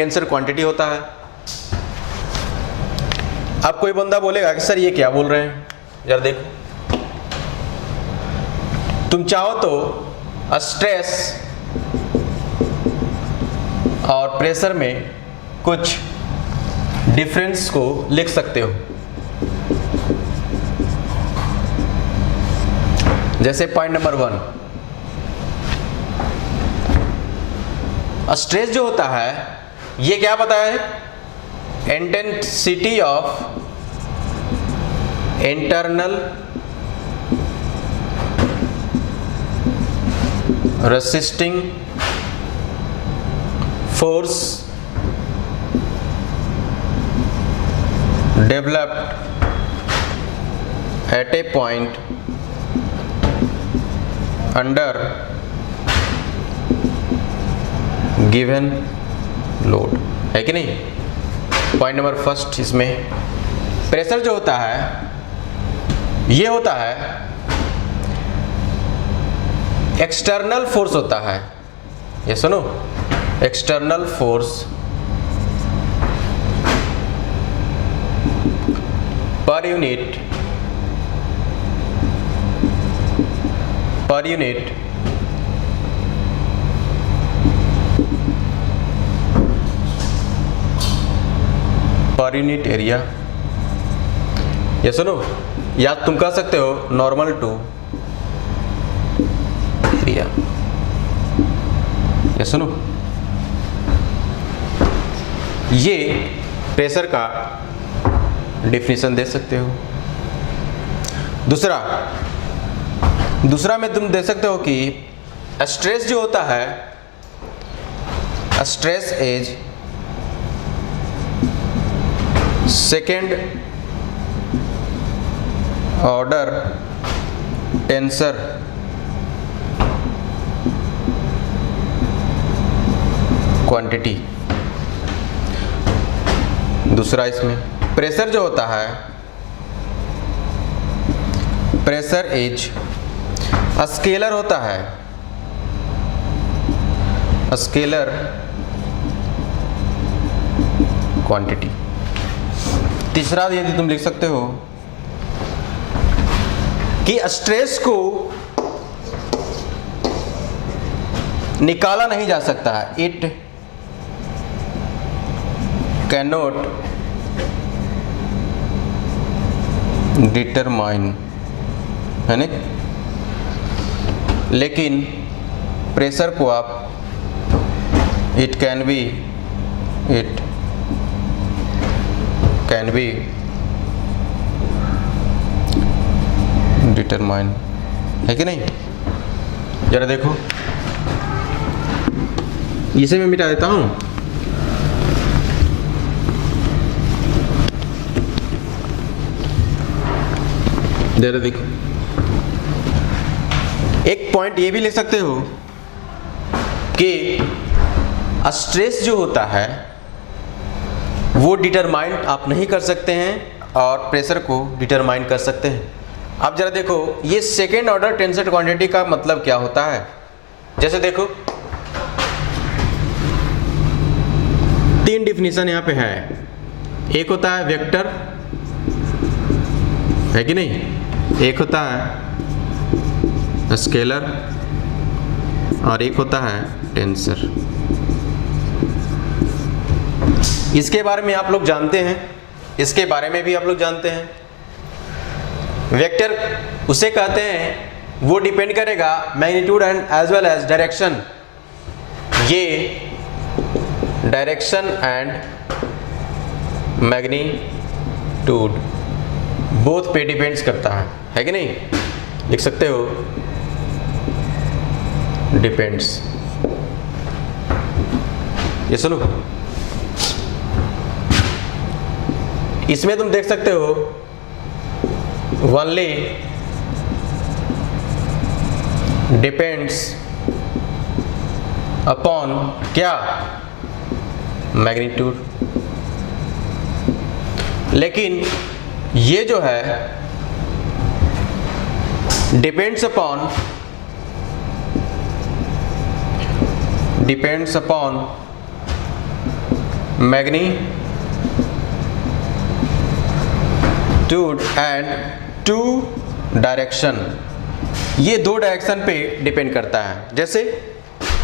Tensor quantity होता है। अब कोई बंदा बोलेगा कि सर ये क्या बोल रहे हैं, जरा देखो, तुम चाहो तो स्ट्रेस और प्रेशर में कुछ डिफरेंस को लिख सकते हो। जैसे पॉइंट नंबर 1, स्ट्रेस जो होता है ये क्या बताया है, intensity of internal resisting force developed eight A point under given load, है कि नहीं। पॉइंट नंबर 1 इसमें प्रेशर जो होता है ये होता है एक्सटर्नल फोर्स होता है, ये सुनो, external force per unit area. ये सुनो, या तुम कह सकते हो नॉर्मल टू एरिया। ये सुनो, ये प्रेशर का डेफिनेशन दे सकते हो। दूसरा में तुम दे सकते हो कि स्ट्रेस जो होता है, stress is second order tensor quantity. दूसरा इसमें प्रेशर जो होता है, प्रेशर इज स्केलर होता है, स्केलर क्वांटिटी। तीसरा यदि तुम लिख सकते हो कि स्ट्रेस को निकाला नहीं जा सकता है, इट कैनॉट डिटरमाइन, है ना। लेकिन प्रेशर को आप इट कैन बी डिटरमाइन, है कि नहीं। जरा देखो, इसे मैं मिटा देता हूं। जरा देखो, एक पॉइंट ये भी लिख सकते हो कि स्ट्रेस जो होता है वो डिटरमाइन आप नहीं कर सकते हैं और प्रेशर को डिटरमाइन कर सकते हैं। अब जरा देखो, ये सेकेंड ऑर्डर टेंसर क्वांटिटी का मतलब क्या होता है। जैसे देखो, 3 डिफिनीशन यहाँ पे है। एक होता है वेक्टर, है कि नहीं, एक होता है स्केलर और एक होता है टेंसर। इसके बारे में आप लोग जानते हैं, इसके बारे में भी आप लोग जानते हैं। वेक्टर उसे कहते हैं, वो डिपेंड करेगा magnitude and as well as direction. ये डायरेक्शन एंड मैग्नीट्यूड बोथ पे डिपेंड्स करता है कि नहीं। लिख सकते हो डिपेंड्स। ये सुनो, इसमें तुम देख सकते हो ओनली डिपेंड्स अपॉन क्या, मैग्नीट्यूड। लेकिन ये जो है depends upon magnitude and two direction, ये दो डायरेक्शन पे डिपेंड करता है। जैसे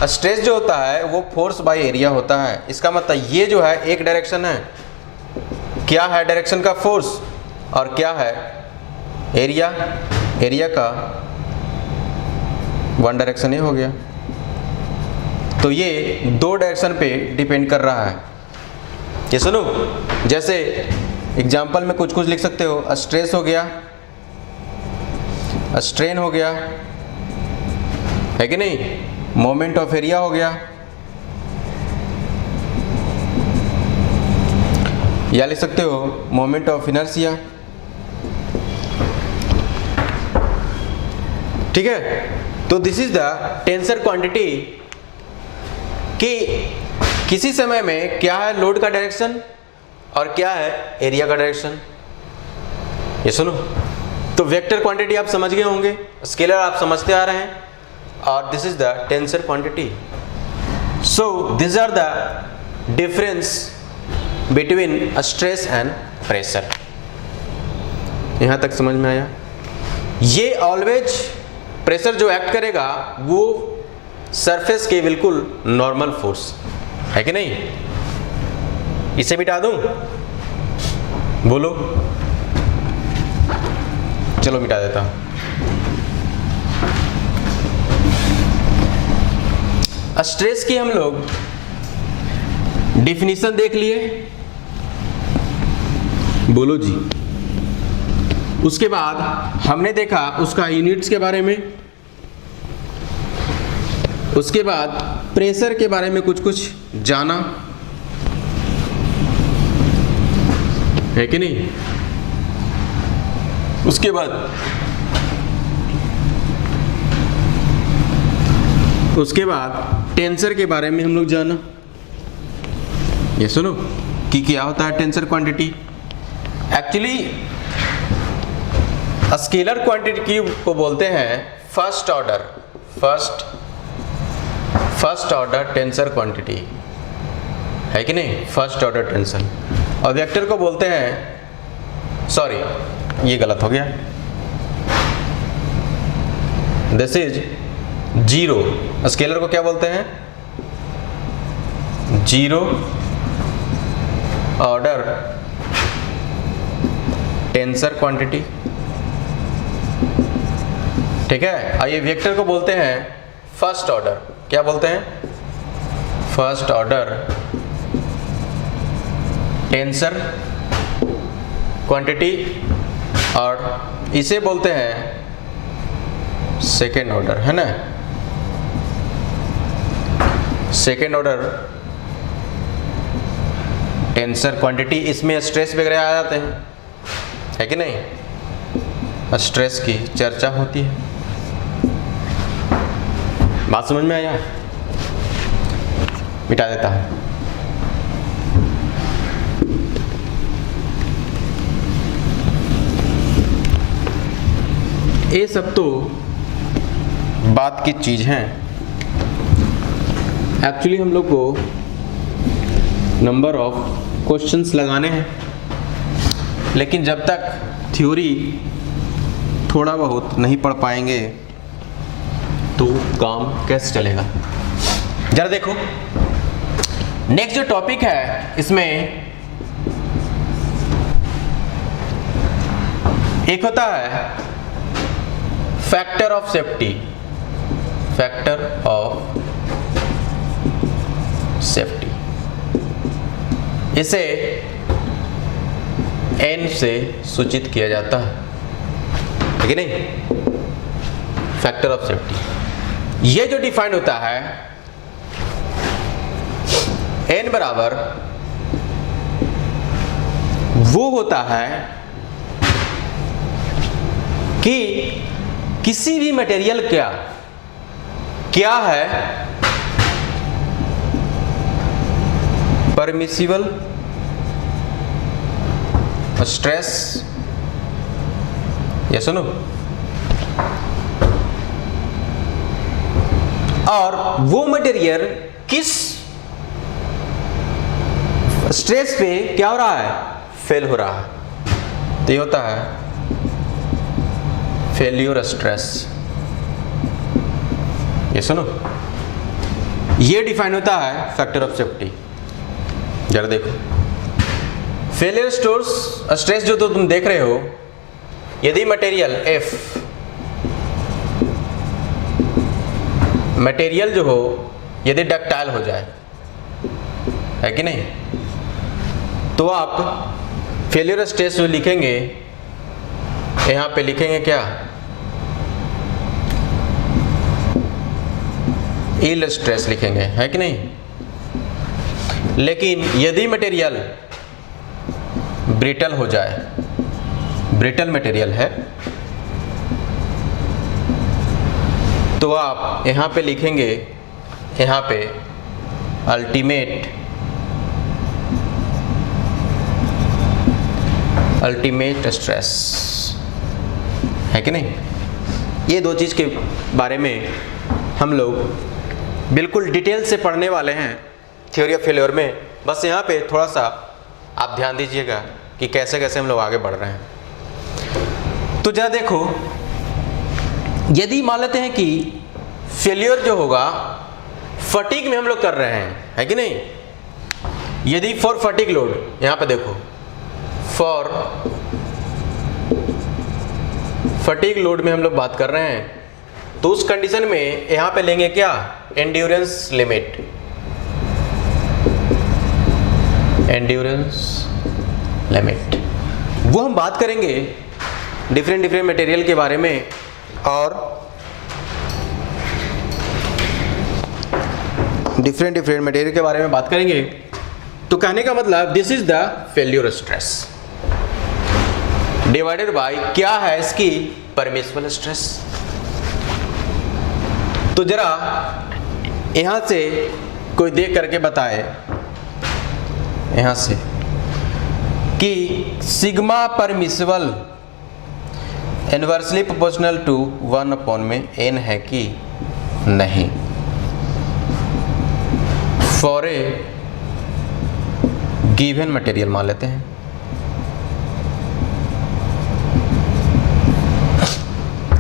स्ट्रेस जो होता है वो फोर्स बाय एरिया होता है, इसका मतलब ये जो है एक डायरेक्शन है, क्या है डायरेक्शन का फोर्स और क्या है एरिया, एरिया का वन डायरेक्शन ही हो गया। तो ये दो डायरेक्शन पे डिपेंड कर रहा है। ये सुनो, जैसे एग्जाम्पल में कुछ कुछ लिख सकते हो, स्ट्रेस हो गया, स्ट्रेन हो गया, है कि नहीं, मोमेंट ऑफ एरिया हो गया, या लिख सकते हो मोमेंट ऑफ इनर्शिया। ठीक है, तो this is the tensor quantity कि किसी समय में क्या है लोड का डायरेक्शन और क्या है एरिया का डायरेक्शन। ये सुनो, तो वेक्टर क्वांटिटी आप समझ गए होंगे, स्केलर आप समझते आ रहे हैं, और this is the tensor quantity. So this are the difference between stress and pressure. यहां तक समझ में आया? ये ऑलवेज प्रेशर जो एक्ट करेगा वो सरफेस के बिल्कुल नॉर्मल फोर्स है कि नहीं। इसे मिटा दूं? बोलो, चलो मिटा देता हूं। स्ट्रेस की हम लोग डिफिनीशन देख लिए, बोलो जी। उसके बाद हमने देखा उसका यूनिट्स के बारे में, उसके बाद प्रेशर के बारे में कुछ कुछ जाना, है कि नहीं। उसके बाद टेंसर के बारे में हम लोग जाना। ये सुनो कि क्या होता है tensor quantity. Actually scalar quantity को बोलते हैं फर्स्ट ऑर्डर टेंसर क्वांटिटी, है कि नहीं, फर्स्ट ऑर्डर टेंसर। और वेक्टर को बोलते हैं, सॉरी ये गलत हो गया, दिस इज जीरो। स्केलर को क्या बोलते हैं? Zero order tensor quantity. ठीक है, और ये वेक्टर को बोलते हैं फर्स्ट ऑर्डर, क्या बोलते हैं? फर्स्ट ऑर्डर टेंसर क्वांटिटी, और इसे बोलते हैं सेकेंड ऑर्डर, है ना, सेकेंड ऑर्डर टेंसर क्वांटिटी। इसमें स्ट्रेस वगैरह आ जाते हैं, है कि नहीं, स्ट्रेस की चर्चा होती है। बात समझ में आया? मिटा देता हूं। ये सब तो बात की चीज है। एक्चुअली हम लोग को नंबर ऑफ क्वेश्चंस लगाने हैं, लेकिन जब तक थ्योरी थोड़ा बहुत नहीं पढ़ पाएंगे तो काम कैसे चलेगा। जरा देखो, नेक्स्ट जो टॉपिक है इसमें एक होता है factor of safety, factor of safety. इसे एन से सूचित किया जाता है, ठीक है नहीं, फैक्टर ऑफ सेफ्टी। ये जो डिफाइंड होता है एन बराबर वो होता है कि किसी भी मटेरियल क्या है परमिसिबल स्ट्रेस, ये सुनो, और वो मटेरियल किस स्ट्रेस पे क्या हो रहा है, फेल हो रहा है, तो ये होता है फेल्यूर स्ट्रेस। ये सुनो, ये डिफाइन होता है फैक्टर ऑफ सेफ्टी। जरा देखो, फेलियर स्ट्रेस जो तो तुम देख रहे हो, यदि मटेरियल F, मटेरियल जो हो यदि डक्टाइल हो जाए, है कि नहीं, तो आप फेलियर स्ट्रेस जो लिखेंगे, यहां पे लिखेंगे क्या, यील्ड स्ट्रेस लिखेंगे, है कि नहीं। लेकिन यदि मटेरियल ब्रिटल हो जाए, ब्रिटल मटेरियल है, तो आप यहां पे लिखेंगे, यहां पे अल्टीमेट स्ट्रेस, है कि नहीं। ये दो चीज़ के बारे में हम लोग बिल्कुल डिटेल से पढ़ने वाले हैं थ्योरी ऑफ फेल्योर में। बस यहाँ पे थोड़ा सा आप ध्यान दीजिएगा कि कैसे कैसे हम लोग आगे बढ़ रहे हैं। तो जरा देखो, यदि मान लेते हैं कि फेल्योर जो होगा फटीग में हम लोग कर रहे हैं, है कि नहीं। यदि फॉर फटीग लोड, यहाँ पे देखो, फॉर फटीग लोड में हम लोग बात कर रहे हैं, तो उस कंडीशन में यहां पे लेंगे क्या, एंड्योरेंस लिमिट, एंड्योरेंस लिमिट। वो हम बात करेंगे डिफरेंट मटेरियल के बारे में, और डिफरेंट मटेरियल के बारे में बात करेंगे। तो कहने का मतलब this is the failure stress divided by क्या है इसकी परमिसिबल स्ट्रेस। तो जरा यहां से कोई देख करके बताए, यहां से कि sigma permissible inversely proportional to 1/n है कि नहीं फॉर ए गिवन मटेरियल। मान लेते हैं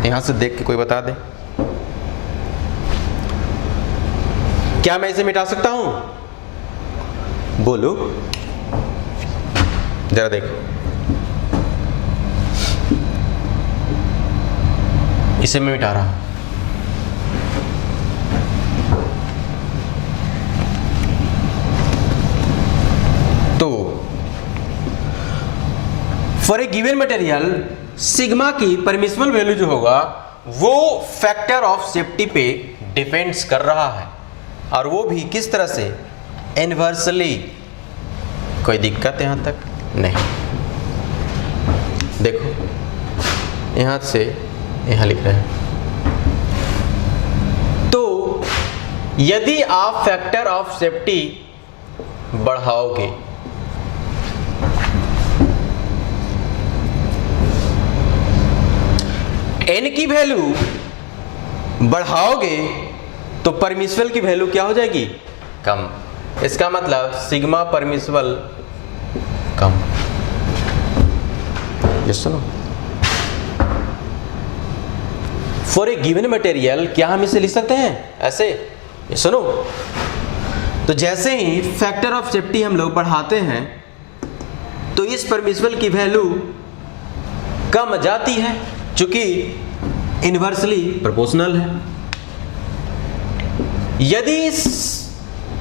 यहां से देख के कोई बता दे, क्या मैं इसे मिटा सकता हूं, बोलो जरा देखो। इसे मैं मिटा रहा हूं, तो for a given material sigma की परमिसिबल वैल्यू जो होगा वो फैक्टर ऑफ सेफ्टी पे डिपेंड्स कर रहा है, और वो भी किस तरह से, इनवर्सली। कोई दिक्कत यहां तक नहीं। देखो यहां से यहां लिख रहे हैं, तो यदि आप फैक्टर ऑफ सेफ्टी बढ़ाओगे, n की वैल्यू बढ़ाओगे, तो परमिसिबल की वैल्यू क्या हो जाएगी, कम। इसका मतलब सिग्मा परमिसिबल कम। ये सुनो, फॉर ए गिवन मटेरियल क्या हम इसे लिख सकते हैं ऐसे, ये सुनो। तो जैसे ही फैक्टर ऑफ सेफ्टी हम लोग बढ़ाते हैं, तो इस परमिसिबल की वैल्यू कम जाती है, चूंकि इनवर्सली प्रोपोर्शनल है। यदि इस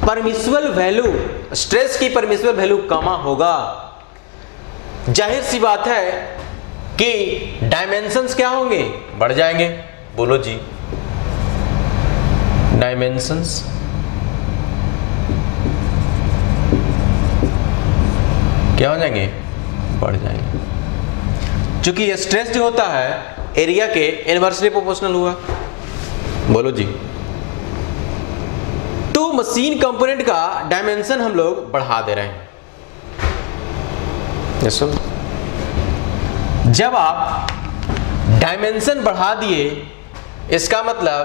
परमिसिबल वैल्यू, स्ट्रेस की परमिसिबल वैल्यू कम होगा, जाहिर सी बात है कि डायमेंशंस क्या होंगे, बढ़ जाएंगे। बोलो जी, डायमेंशंस क्या हो जाएंगे, बढ़ जाएंगे, क्योंकि स्ट्रेस जो होता है एरिया के इनवर्सली प्रोपोर्शनल हुआ। बोलो जी, तो मशीन कंपोनेंट का डायमेंशन हम लोग बढ़ा दे रहे हैं। सुन, जब आप डायमेंशन बढ़ा दिए, इसका मतलब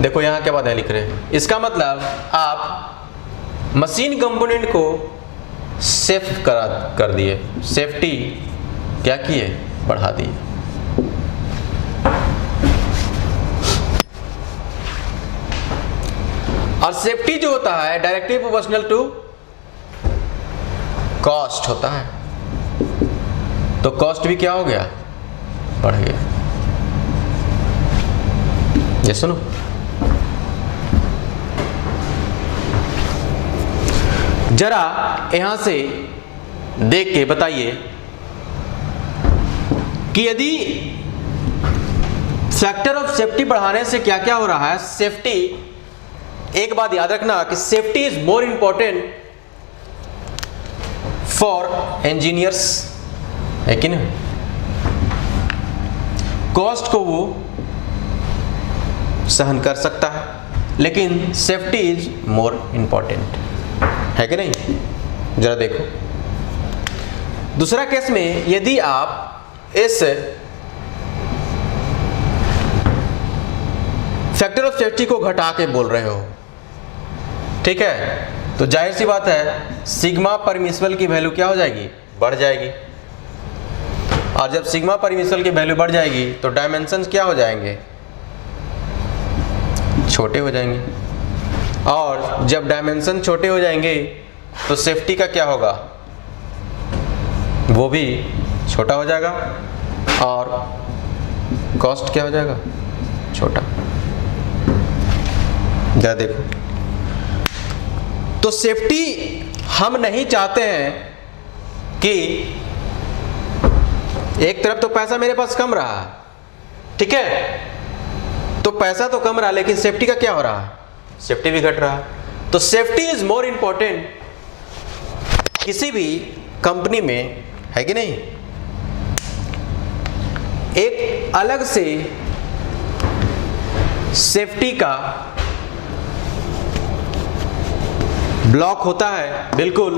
देखो यहां क्या बात है लिख रहे हैं, इसका मतलब आप मशीन कंपोनेंट को सेफ कर दिए, सेफ्टी क्या किए, बढ़ा दिए। और सेफ्टी जो होता है डायरेक्टली प्रोपोर्शनल टू कॉस्ट होता है, तो कॉस्ट भी क्या हो गया, बढ़ गया। ये सुनो, जरा यहां से देख के बताइए कि यदि फैक्टर ऑफ सेफ्टी बढ़ाने से क्या क्या हो रहा है। सेफ्टी, एक बात याद रखना कि safety is more important for engineers, है कि नहीं। कॉस्ट को वो सहन कर सकता है, लेकिन सेफ्टी इज मोर इंपॉर्टेंट, है कि नहीं। जरा देखो दूसरा केस में, यदि आप इस फैक्टर ऑफ सेफ्टी को घटा के बोल रहे हो, ठीक है, तो जाहिर सी बात है सिग्मा परमिसिबल की वैल्यू क्या हो जाएगी, बढ़ जाएगी। और जब सिग्मा परमिसिबल की वैल्यू बढ़ जाएगी तो डायमेंशंस क्या हो जाएंगे, छोटे हो जाएंगे। और जब डायमेंशन छोटे हो जाएंगे तो सेफ्टी का क्या होगा, वो भी छोटा हो जाएगा और कॉस्ट क्या हो जाएगा, छोटा। जरा देखो, तो सेफ्टी हम नहीं चाहते हैं कि एक तरफ तो पैसा मेरे पास कम रहा, ठीक है, तो पैसा तो कम रहा लेकिन सेफ्टी का क्या हो रहा है, सेफ्टी भी घट रहा। तो सेफ्टी इज मोर इंपॉर्टेंट किसी भी कंपनी में, है कि नहीं। एक अलग से सेफ्टी का ब्लॉक होता है, बिल्कुल,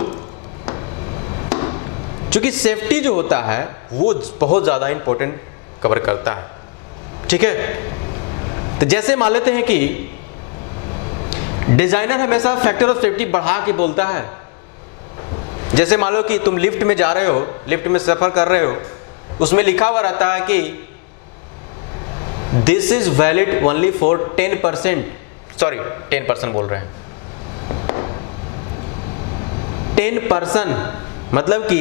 क्योंकि सेफ्टी जो होता है वो बहुत ज्यादा इंपॉर्टेंट कवर करता है, ठीक है। तो जैसे मान लेते हैं कि डिजाइनर हमेशा फैक्टर ऑफ सेफ्टी बढ़ा के बोलता है। जैसे मान लो कि तुम लिफ्ट में जा रहे हो, लिफ्ट में सफर कर रहे हो, उसमें लिखा हुआ रहता है कि this is valid only for 10%, sorry 10% बोल रहे हैं, 10%, मतलब कि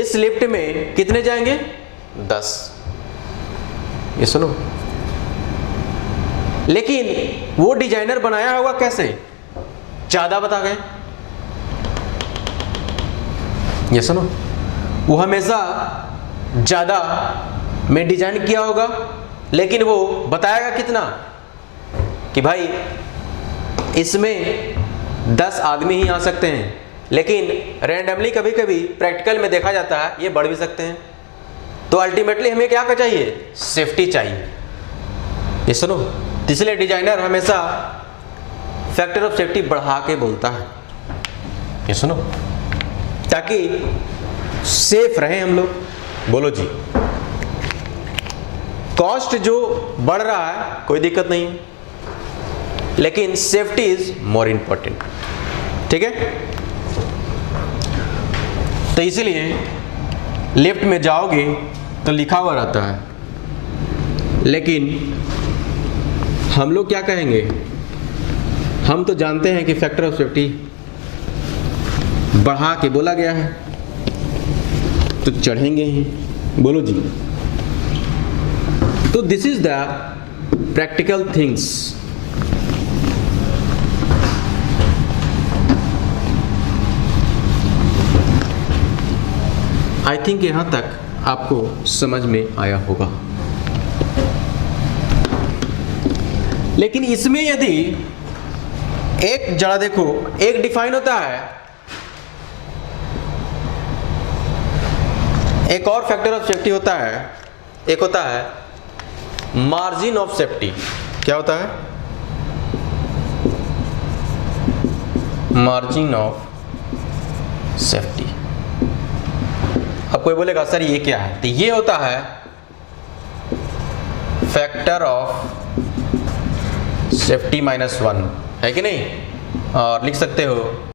इस लिफ्ट में कितने जाएंगे, 10। ये सुनो, लेकिन वो डिजाइनर बनाया होगा कैसे, ज्यादा बता गए। ये सुनो, वो हमेशा ज्यादा में डिजाइन किया होगा, लेकिन वो बताएगा कितना, कि भाई इसमें 10 आदमी ही आ सकते हैं, लेकिन रैंडमली कभी कभी प्रैक्टिकल में देखा जाता है ये बढ़ भी सकते हैं। तो अल्टीमेटली हमें क्या चाहिए, सेफ्टी चाहिए। ये सुनो, इसलिए डिजाइनर हमेशा फैक्टर ऑफ सेफ्टी बढ़ा के बोलता है, ये सुनो, ताकि सेफ रहे हम लोग। बोलो जी, कॉस्ट जो बढ़ रहा है कोई दिक्कत नहीं है, लेकिन सेफ्टी इज मोर इंपॉर्टेंट, ठीक है। तो इसीलिए लिफ्ट में जाओगे तो लिखा हुआ रहता है, लेकिन हम लोग क्या कहेंगे, हम तो जानते हैं कि फैक्टर ऑफ सेफ्टी बढ़ा के बोला गया है, तो चढ़ेंगे ही। बोलो जी, तो this is the practical things. I think यहां तक आपको समझ में आया होगा। लेकिन इसमें यदि एक जरा देखो, एक डिफाइन होता है, एक और फैक्टर ऑफ सेफ्टी होता है, एक होता है मार्जिन ऑफ सेफ्टी। क्या होता है, मार्जिन ऑफ सेफ्टी। अब कोई बोलेगा सर ये क्या है, तो ये होता है फैक्टर ऑफ सेफ्टी -1, है कि नहीं। और लिख सकते हो